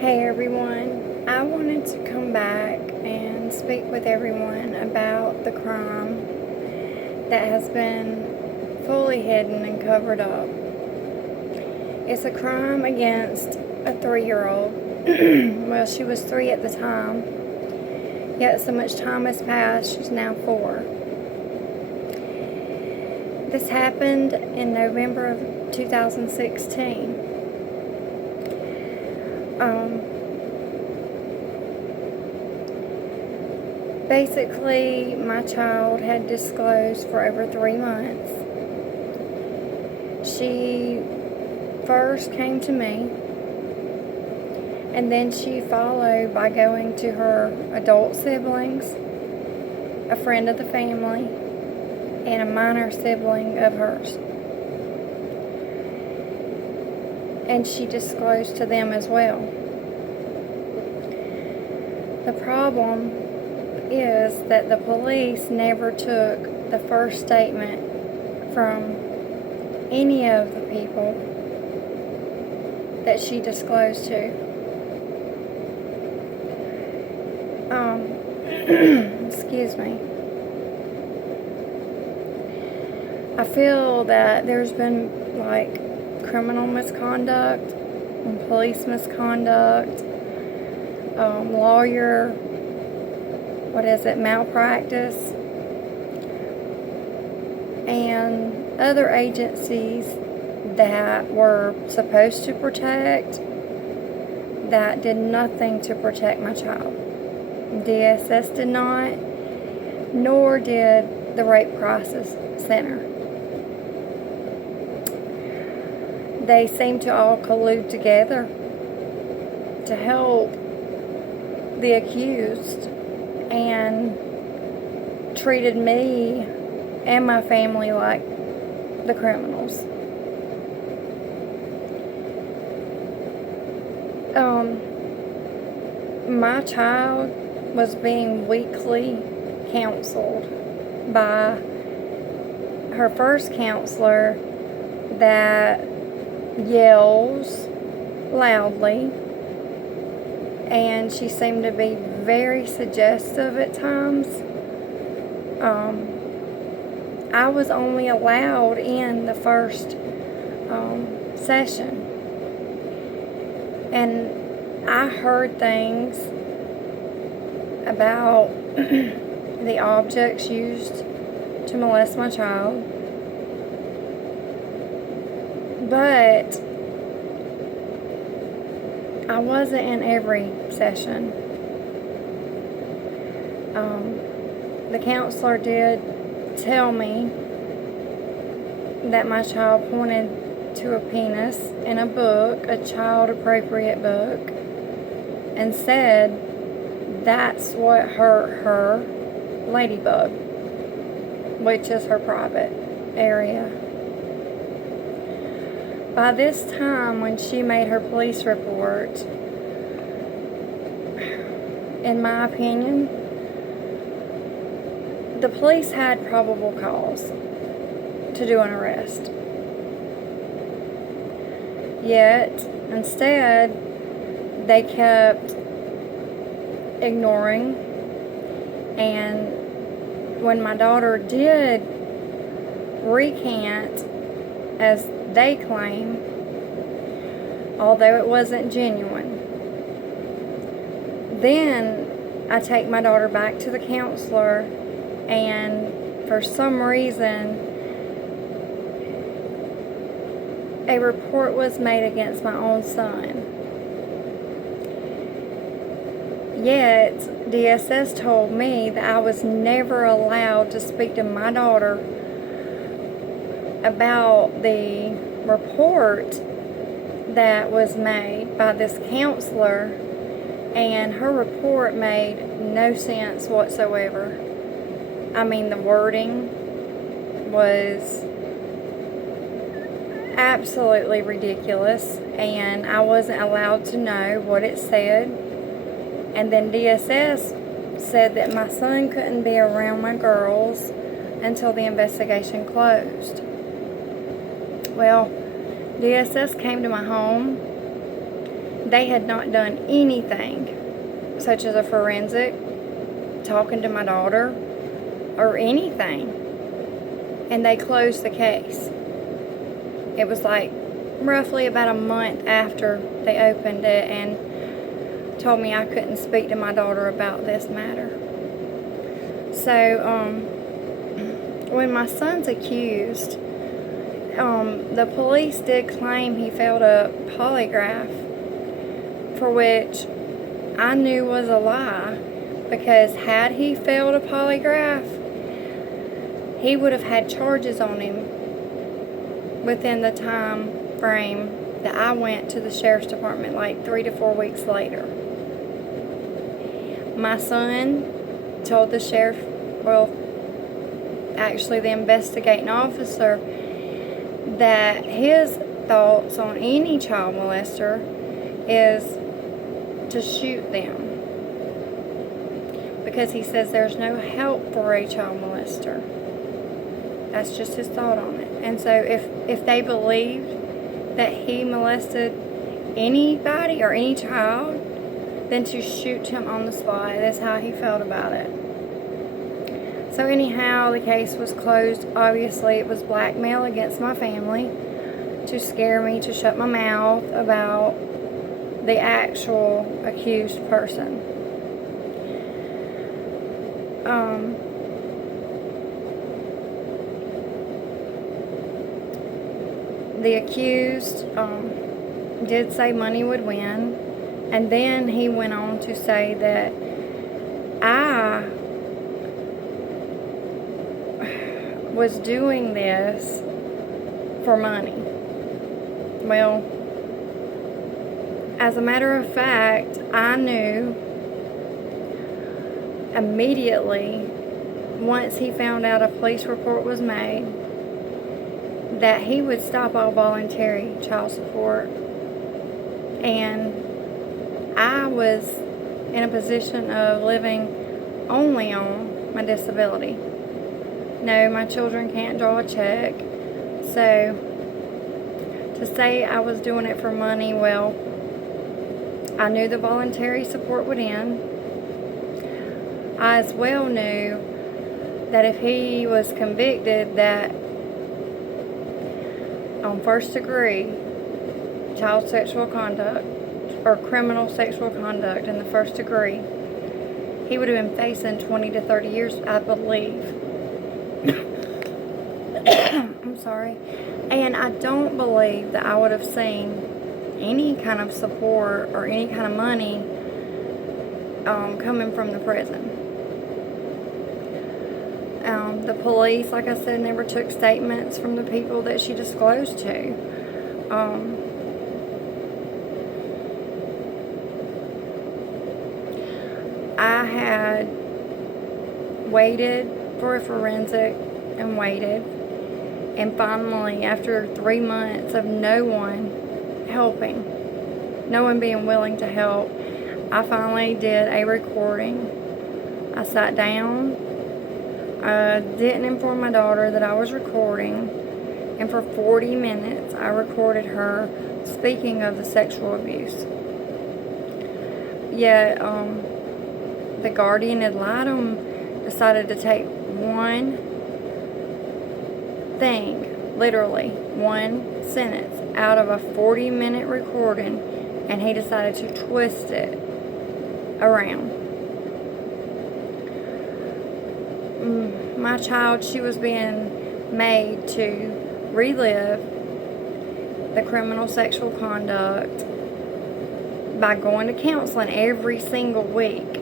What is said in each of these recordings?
Hey everyone, I wanted to come back and speak with everyone about the crime that has been fully hidden and covered up. It's a crime against a 3-year-old. Well, she was 3 at the time, yet so much time has passed, she's now 4. This happened in November of 2016. Basically, my child had disclosed for over 3 months. She first came to me, and then she followed by going to her adult siblings, a friend of the family, and a minor sibling of hers. And she disclosed to them as well. The problem is that the police never took the first statement from any of the people that she disclosed to. Excuse me. I feel that there's been criminal misconduct and police misconduct, lawyer malpractice, and other agencies that were supposed to protect that did nothing to protect my child. DSS did not, nor did the Rape Crisis Center. They seem to all collude together to help the accused and treated me and my family like the criminals. My child was being weekly counseled by her first counselor that yells loudly, and she seemed to be very suggestive at times. I was only allowed in the first session, and I heard things about the objects used to molest my child, but I wasn't in every session. The counselor did tell me that my child pointed to a penis in a book, a child-appropriate book, and said that's what hurt her ladybug, which is her private area. By this time, when she made her police report, in my opinion, the police had probable cause to do an arrest. Yet, instead, they kept ignoring, and when my daughter did recant, as they claim, although it wasn't genuine, then I take my daughter back to the counselor, and for some reason a report was made against my own son. Yet DSS told me that I was never allowed to speak to my daughter about the report that was made by this counselor, and her report made no sense whatsoever. I mean, the wording was absolutely ridiculous, and I wasn't allowed to know what it said. And then DSS said that my son couldn't be around my girls until the investigation closed. Well, DSS came to my home, they had not done anything, such as a forensic, talking to my daughter, or anything. And they closed the case. It was like roughly about a month after they opened it and told me I couldn't speak to my daughter about this matter. So, when my son's accused, the police did claim he failed a polygraph, for which I knew was a lie, because had he failed a polygraph, he would have had charges on him within the time frame that I went to the sheriff's department, like 3 to 4 weeks later. My son told the sheriff, well, actually the investigating officer, that his thoughts on any child molester is to shoot them, because he says there's no help for a child molester. That's just his thought on it. And so if they believed that he molested anybody or any child, then to shoot him on the spot. That's how he felt about it. So anyhow, the case was closed. Obviously, it was blackmail against my family to scare me to shut my mouth about the actual accused person. The accused did say money would win, and then he went on to say that I was doing this for money. Well, as a matter of fact, I knew immediately, once he found out a police report was made, that he would stop all voluntary child support. And I was in a position of living only on my disability. No, my children can't draw a check. So to say I was doing it for money, well, I knew the voluntary support would end. I as well knew that if he was convicted, that on first degree child sexual conduct or criminal sexual conduct in the first degree, he would have been facing 20 to 30 years, I believe. I'm sorry. And I don't believe that I would have seen any kind of support or any kind of money coming from the prison. The police, like I said, never took statements from the people that she disclosed to. I had waited for a forensic and waited, and finally, after 3 months of no one helping, no one being willing to help, I finally did a recording. I sat down. I didn't inform my daughter that I was recording, and for 40 minutes I recorded her speaking of the sexual abuse. Yet the guardian ad litem decided to take one thing, literally one sentence, out of a 40-minute recording, and he decided to twist it around. My child, she was being made to relive the criminal sexual conduct by going to counseling every single week.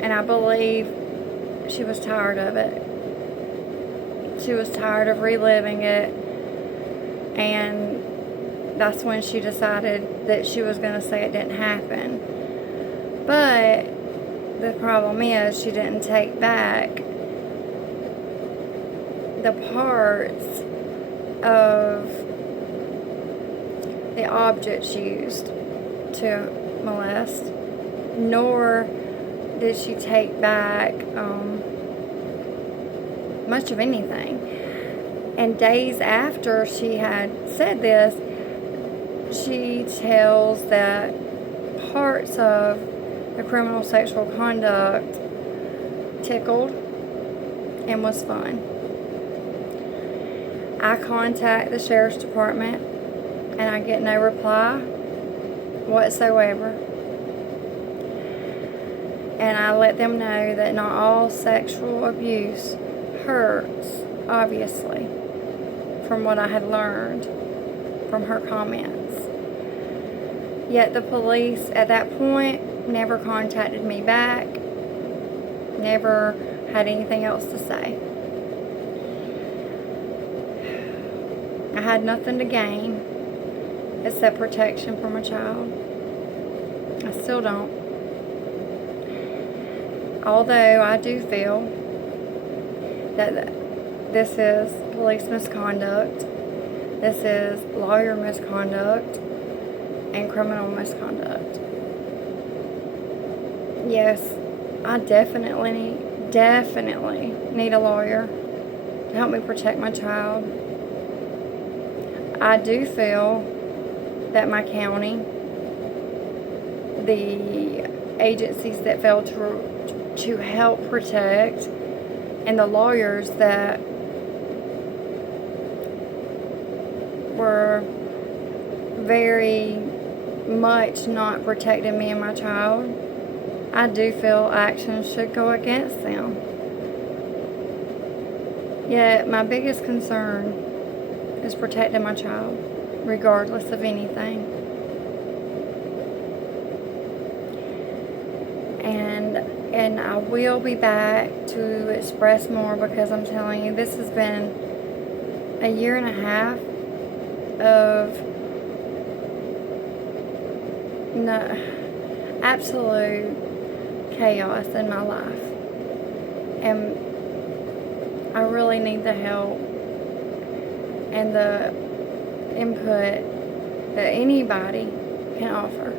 And I believe she was tired of it. She was tired of reliving it. And that's when she decided that she was going to say it didn't happen. But the problem is she didn't take back the parts of the objects used to molest, nor did she take back much of anything. And days after she had said this, she tells that parts of the criminal sexual conduct tickled and was fun. I contact the sheriff's department and I get no reply whatsoever. And I let them know that not all sexual abuse hurts, obviously, from what I had learned from her comments. Yet the police at that point never contacted me back, never had anything else to say. I had nothing to gain except protection for my child. I still don't. Although I do feel that this is police misconduct, this is lawyer misconduct, and criminal misconduct. Yes, I definitely need a lawyer to help me protect my child. I do feel that my county, the agencies that failed to help protect, and the lawyers that were very much not protecting me and my child, I do feel action should go against them. Yet my biggest concern is protecting my child, regardless of anything. And I will be back to express more, because I'm telling you, this has been a year and a half of absolute chaos in my life. And I really need the help and the input that anybody can offer.